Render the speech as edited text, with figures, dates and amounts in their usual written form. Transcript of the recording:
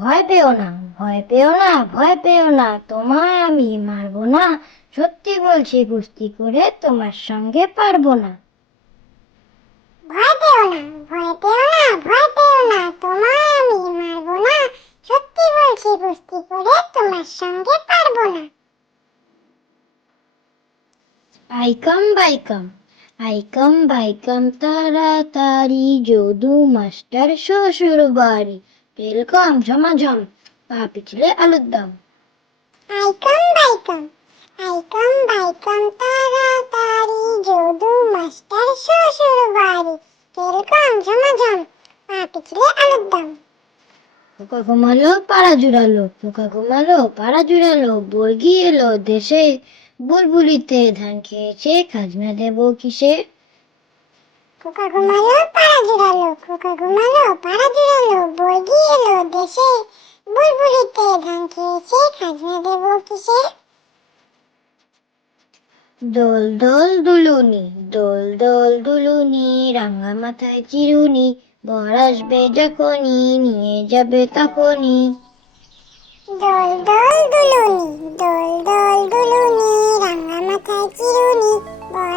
ভয় পেও না, ভয় পেও না, ভয় পেও না, তোমায় আমি মারবো না। সত্যি বলছি, কুস্তি করে তোমার সঙ্গে পারবো না। ভয় পেও না, ভয় পেও না, ভয় পেও না, তোমায় আমি মারবো না। সত্যি বলছি, কুস্তি করে তোমার সঙ্গে পারবো না। আইকাম বাইকাম, আইকাম বাইকাম তাড়াতাড়ি, যদু মাস্টার শ্বশুর বাড়ি। ওয়েলকাম ঝমাঝম, পা পিছলে আলুর দম। আইকম বাইকম, আইকম বাইকম তাড়াতাড়ি, যদু মাস্টার শ্বশুর বাড়ি। ওয়েলকাম ঝমাঝম, পা পিছলে আলুর দম। পোকা ঘুমালো পাড়া জুড়ালো, পোকা ঘুমালো পাড়া জুড়ালো, বর্গি এলো দেশে। বুলবুলিতে ধান খেয়েছে, খাজনা দেবো কিসে? পোকা ঘুমালো পাড়া জুড়ালো, পোকা ঘুমালো পাড়া জুড়ালো, বর্গি এলো দেশে। বুলবুলিতে ধান খেয়েছে, খাজনা দেবো কিসে? দোল দোল দুলুনি, দোল দোল দুলুনি, রাঙা মাথায় চিরুনি, বর আসবে যখনই নিয়ে যাবে তখনই। দোল দোল দুলুনি, দোল দোল দুলুনি, রাঙা মাথায় চিরুনি, বর